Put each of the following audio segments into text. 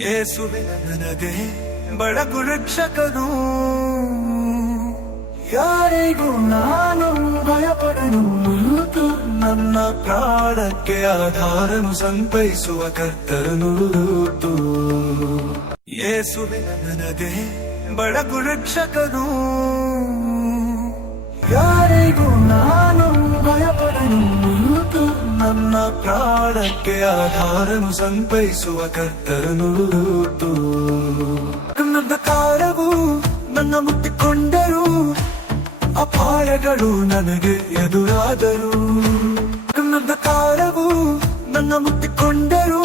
ಯೇಸುವೆ ನನಗೆ ಬಡಗು ರಕ್ಷಕನು, ಯಾರಿಗೂ ನಾನು ಭಯಪಡನು. ನನ್ನ ಪ್ರಾಣಕ್ಕೆ ಆಧಾರನು, ಸಂತೈಸುವ ಕರ್ತರನು. ಯೇಸುವೆ ನನಗೆ ಬಡಗು ರಕ್ಷಕನು, ಯಾರಿಗೂ ನಾನು ಭಯಪಡನು. ನನ್ನ ಪ್ರಾಣಕ್ಕೆ ಆಧಾರನು, ಸಂತೈಸುವ ಕರ್ತರನು. ನನ್ನ ಕಾಲವು ನನ್ನ ಮುಟ್ಟಿಕೊಂಡರು, ಅಪಾಯಗಳು ನನಗೆ ಎದುರಾದರು. ನನ್ನ ಕಾಲವು ನನ್ನ ಮುಟ್ಟಿಕೊಂಡರು,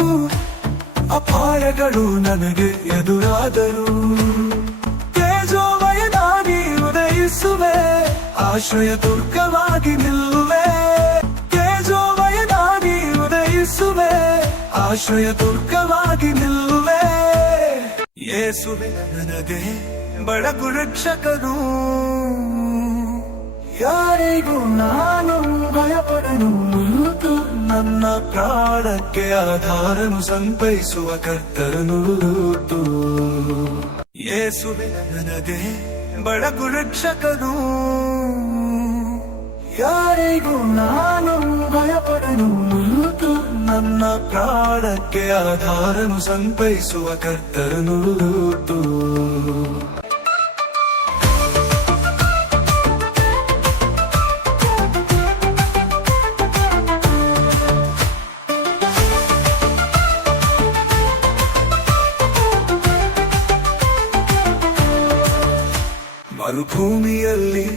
ಅಪಾಯಗಳು ನನಗೆ ಎದುರಾದರು. ತೇಜೋಮಯನಾಗಿ ಉದಯಿಸುವೆ, ಆಶ್ರಯ ದುರ್ಗವಾಗಿ ನಿಲ್ಲುವೆ. ತೇಜೋಮಯನಾಗಿ ಉದಯಿಸುವೆ, ಆಶ್ರಯ ದುರ್ಗವಾಗಿ ನಿಲ್ಲುವೆ. ಯೇಸುವೆ ನನಗೆ ಬಡಗು ರಕ್ಷಕನು, ಯಾರಿಗೂ ನಾನು ಭಯಪಡನು. ನನ್ನ ಪ್ರಾಣಕ್ಕೆ ಆಧಾರನು, ಸಂತೈಸುವ ಕರ್ತರನು. ಯೇಸುವೆ ನನಗೆ ಬಡಗು ರಕ್ಷಕನು, ಯಾರಿಗೂ ನಾನು ಭಯಪಡನು. ನನ್ನ ಪ್ರಾಣಕ್ಕೆ ಆಧಾರನು, ಸಂತೈಸುವ ಕರ್ತರನು. ಮರುಭೂಮಿಯಲ್ಲಿ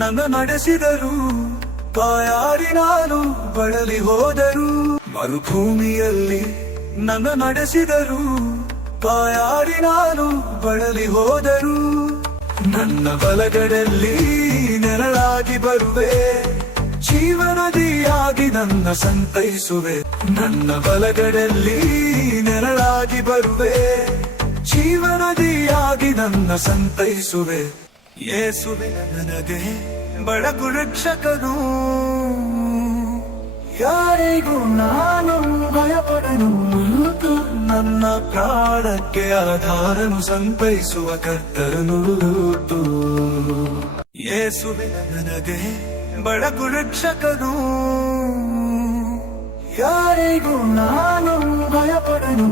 ನನ್ನ ನಡೆಸಿದರು, ಬಾಯಾರಿ ನಾನು ಬಳಲಿ ಹೋದರು. ಮರುಭೂಮಿಯಲ್ಲಿ ನನ್ನ ನಡೆಸಿದರು, ಬಾಯಾರಿ ನಾನು ಬಳಲಿ ಹೋದರು. ನನ್ನ ಬಲಗಡೆಯಲ್ಲಿ ನೆರಳಾಗಿ ಬರುವೆ, ಜೀವನದಿಯಾಗಿ ನನ್ನ ಸಂತೈಸುವೆ. ನನ್ನ ಬಲಗಡೆಯಲ್ಲಿ ನೆರಳಾಗಿ ಬರುವೆ, ಜೀವನದಿಯಾಗಿ ನನ್ನ ಸಂತೈಸುವೆ. ಯೇಸುವೆ ನನಗೆ ಬಡಗು ರಕ್ಷಕನು, ಯಾರಿಗೂ ನಾನು ಭಯಪಡನು. ನನ್ನ ಪ್ರಾಣಕ್ಕೆ ಆಧಾರನು, ಸಂತೈಸುವ ಕರ್ತರನು. ಯೇಸುವೆ ನನಗೆ ಬಡಗು ರಕ್ಷಕನು, ಯಾರಿಗೂ ನಾನು ಭಯಪಡನು.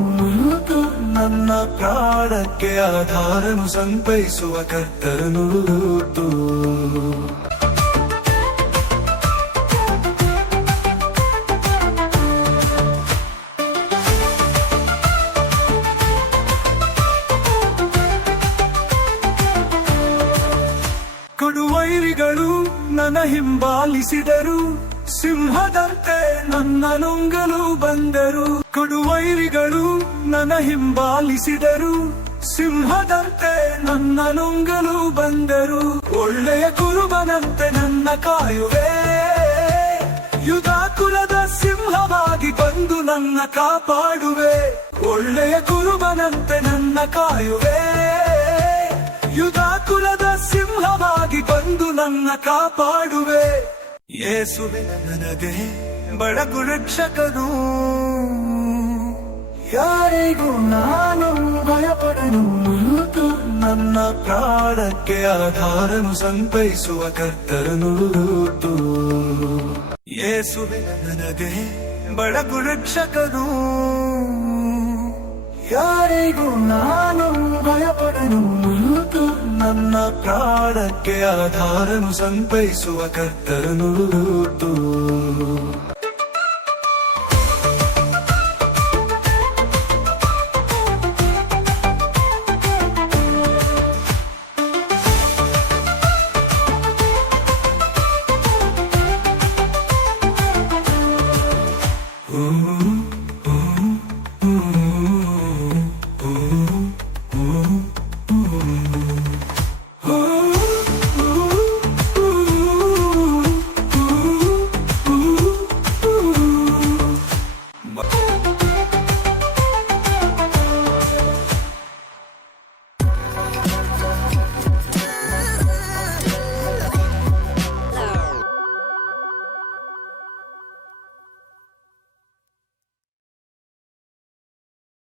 ನನ್ನ ಪ್ರಾಣಕ್ಕೆ ಆಧಾರನು, ಸಂತೈಸುವ ಕರ್ತರನು. ಕೊಡುವೈರಿಗಳು ನನ್ನ ಹಿಂಬಾಲಿಸಿದರು, ಸಿಂಹದಂತೆ ನನ್ನ ನುಂಗಲು ಬಂದರು. ಕೊಡುವೈರಿಗಳು ನನ್ನ ಹಿಂಬಾಲಿಸಿದರು, ಸಿಂಹದಂತೆ ನನ್ನ ನುಂಗಲು ಬಂದರು. ಒಳ್ಳೆಯ ಕುರುಬನಂತೆ ನನ್ನ ಕಾಯುವೆ, ಯುಧಾ ಕುಲದ ಸಿಂಹವಾಗಿ ಬಂದು ನನ್ನ ಕಾಪಾಡುವೆ. ಒಳ್ಳೆಯ ಕುರುಬನಂತೆ ನನ್ನ ಕಾಯುವೆ, ಯುಧಾ ಕುಲದ ಸಿಂಹವಾಗಿ ಬಂದು ನನ್ನ ಕಾಪಾಡುವೆ. ಯೇಸುವೆ ನನಗೆ ಬಡಗು ರಕ್ಷಕನು, ಯಾರಿಗೂ ನಾನು ಭಯಪಡನು. ನನ್ನ ಪ್ರಾಣಕ್ಕೆ ಆಧಾರನು, ಸಂತೈಸುವ ಕರ್ತರನು. ಯೇಸುವೆ ನನಗೆ ಬಡಗು ರಕ್ಷಕನು, ಯಾರಿಗೂ ನಾನು ಭಯಪಡನು. ನನ್ನ ಪ್ರಾಣಕ್ಕೆ ಆಧಾರನು, ಸಂತೈಸುವ ಕರ್ತರನು.